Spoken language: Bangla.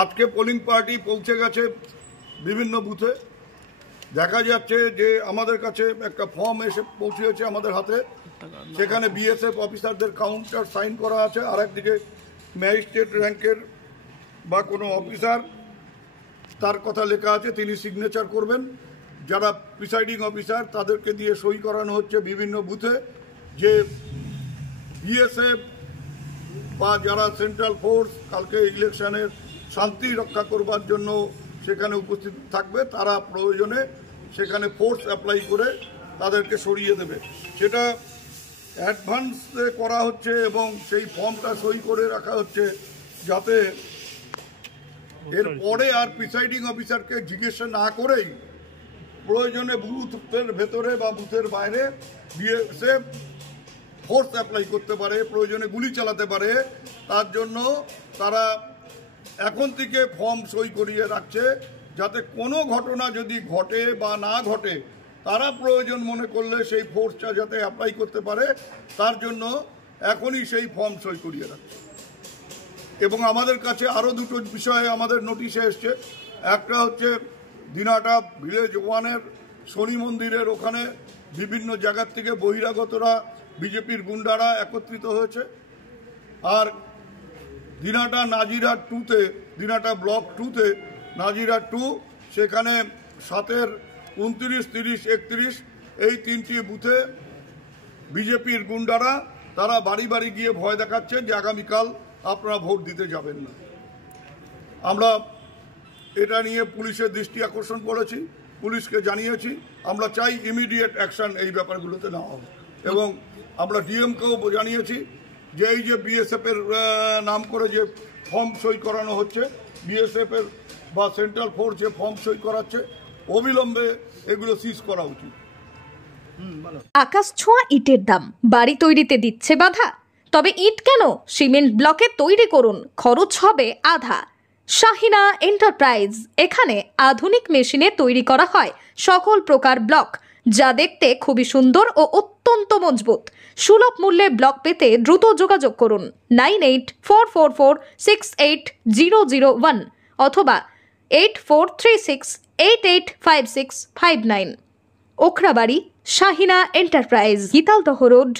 আজকে পোলিং পার্টি পৌঁছে গেছে বিভিন্ন বুথে। দেখা যাচ্ছে যে আমাদের কাছে একটা ফর্ম এসে পৌঁছেছে আমাদের হাতে, সেখানে বিএসএফ অফিসারদের কাউন্টার সাইন করা আছে, আর একদিকে ম্যাজিস্ট্রেট র্যাঙ্কের বা কোনো অফিসার তার কথা লেখা আছে, তিনি সিগনেচার করবেন। যারা প্রিসাইডিং অফিসার তাদেরকে দিয়ে সই করানো হচ্ছে বিভিন্ন বুথে যে বিএসএফ বা যারা সেন্ট্রাল ফোর্স কালকে ইলেকশনের শান্তি রক্ষা করবার জন্য সেখানে উপস্থিত থাকবে, তারা প্রয়োজনে সেখানে ফোর্স অ্যাপ্লাই করে তাদেরকে সরিয়ে দেবে। সেটা অ্যাডভান্সে করা হচ্ছে এবং সেই ফর্মটা সই করে রাখা হচ্ছে যাতে এর পরে আর প্রিসাইডিং অফিসারকে জিজ্ঞাসা না করেই প্রয়োজনে বুথের ভেতরে বা বুথের বাইরে বিএসএফ ফোর্স অ্যাপ্লাই করতে পারে, প্রয়োজনে গুলি চালাতে পারে। তার জন্য তারা এখন থেকে ফর্ম সই করিয়ে রাখছে, যাতে কোনো ঘটনা যদি ঘটে বা না ঘটে তারা প্রয়োজন মনে করলে সেই ফোর্সটা যাতে অ্যাপ্লাই করতে পারে, তার জন্য এখনই সেই ফর্ম সই করিয়ে রাখছে। এবং আমাদের কাছে আরও দুটো বিষয়ে আমাদের নোটিশে এসছে। একটা হচ্ছে দিনাটা ভিলেজ 1-এর শনি মন্দিরের ওখানে বিভিন্ন জায়গার থেকে বহিরাগতরা বিজেপির গুন্ডারা একত্রিত হয়েছে। আর দিনাটা নাজিরা 2-তে, দিনাটা ব্লক 2-তে নাজিরা 2, সেখানে 7-এর 29, 30, 31 এই 3টি বুথে বিজেপির গুন্ডারা তারা বাড়ি বাড়ি গিয়ে ভয় দেখাচ্ছে যে আগামীকাল আপনারা ভোট দিতে যাবেন না। আমরা এটা নিয়ে পুলিশের দৃষ্টি আকর্ষণ করেছি, পুলিশকে জানিয়েছি। আমরা চাই ইমিডিয়েট অ্যাকশন এই ব্যাপারগুলোতে নেওয়া হবে। এবং আমরা ডিএমকেও জানিয়েছি যে এই যে বিএসএফের নাম করে যে ফর্ম সই করানো হচ্ছে, বিএসএফের বা সেন্ট্রাল ফোর্স যে ফর্ম সই করাচ্ছে, অবিলম্বে এগুলো সিজ করা উচিত। আকাশ ছোঁয়া ইটের দাম বাড়ি তৈরিতে দিচ্ছে বাধা? তবে ইট কেন, সিমেন্ট ব্লকে তৈরি করুন, খরচ হবে আধা। শাহিনা এন্টারপ্রাইজ, এখানে আধুনিক মেশিনে তৈরি করা হয় সকল প্রকার ব্লক, যা দেখতে খুবই সুন্দর ও অত্যন্ত মজবুত। সুলভ মূল্যে ব্লক পেতে দ্রুত যোগাযোগ করুন 9844468001 অথবা 8436885659। Okhrabari, Shahina enterprise, Gitaldaha road,